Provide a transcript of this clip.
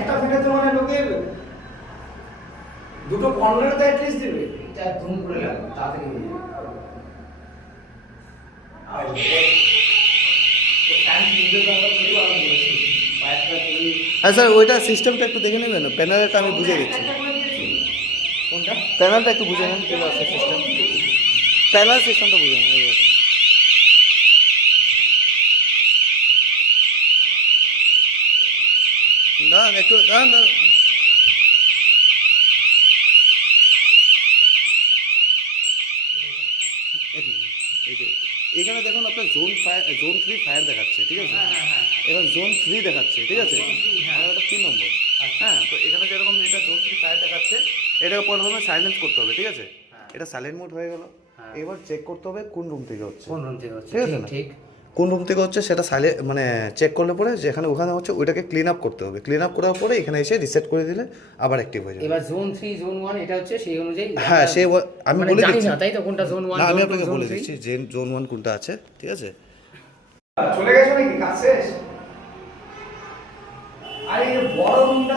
একটা ফ্যানে তো মানে লোকের দুটো কর্নার তো অ্যাটলিস্ট দিবে। এটা ধুম করে লাগবে তাড়াতাড়ি হয়ে যাবে। আর ফ্যান কিনতে তো আমরা খুবই ভালো বলেছি বাইকটা খুবই। হ্যাঁ স্যার, ওইটা সিস্টেমটা একটু দেখে নেবেন, প্যানেলটা আমি বুঝিয়ে দিচ্ছি। কোনটা প্যানেলটা একটু বুঝে নেন কী আছে সিস্টেম, প্যানেল সিস্টেমটা বুঝে নেন। এই দেখুন। দাঁড়ান একটু, দাঁড়ান। এই যে এখানে দেখুন আপনার জোন 3 ফায়ার দেখাচ্ছে, ঠিক আছে? এবার জোন 3 দেখাচ্ছে, ঠিক আছে? আর এটা 3 নম্বর। হ্যাঁ, তো এখানে যেরকম এটা জোন 3 ফায়ার দেখাচ্ছে, এটাকে প্রথমে সাইলেন্স করতে হবে, ঠিক আছে? এটা সাইলেন্ট মোড হয়ে গেল। এবার চেক করতে হবে কোন রুম থেকে হচ্ছে, কোন রুম থেকে হচ্ছে, ঠিক আছে? ঠিক কোন রুম থেকে হচ্ছে সেটা মানে চেক করলে পরে যেখানে ওখানে হচ্ছে ওইটাকে ক্লিন আপ করতে হবে। ক্লিন আপ করার পরে এখানে এসে রিসেট করে দিলে আবার অ্যাক্টিভ হয়ে যাবে। এবার জোন 3 জোন 1 এটা হচ্ছে সেই অনুযায়ী। হ্যাঁ, আমি মানে বলে জানি দিচ্ছি। না তাই তো কোনটা জোন 1 না, আমি আপনাকে বলে দিচ্ছি যে জোন 1 কোনটা আছে, ঠিক আছে? চলে গেছো নাকি কাজ শেষ? আরে বড় রুমটা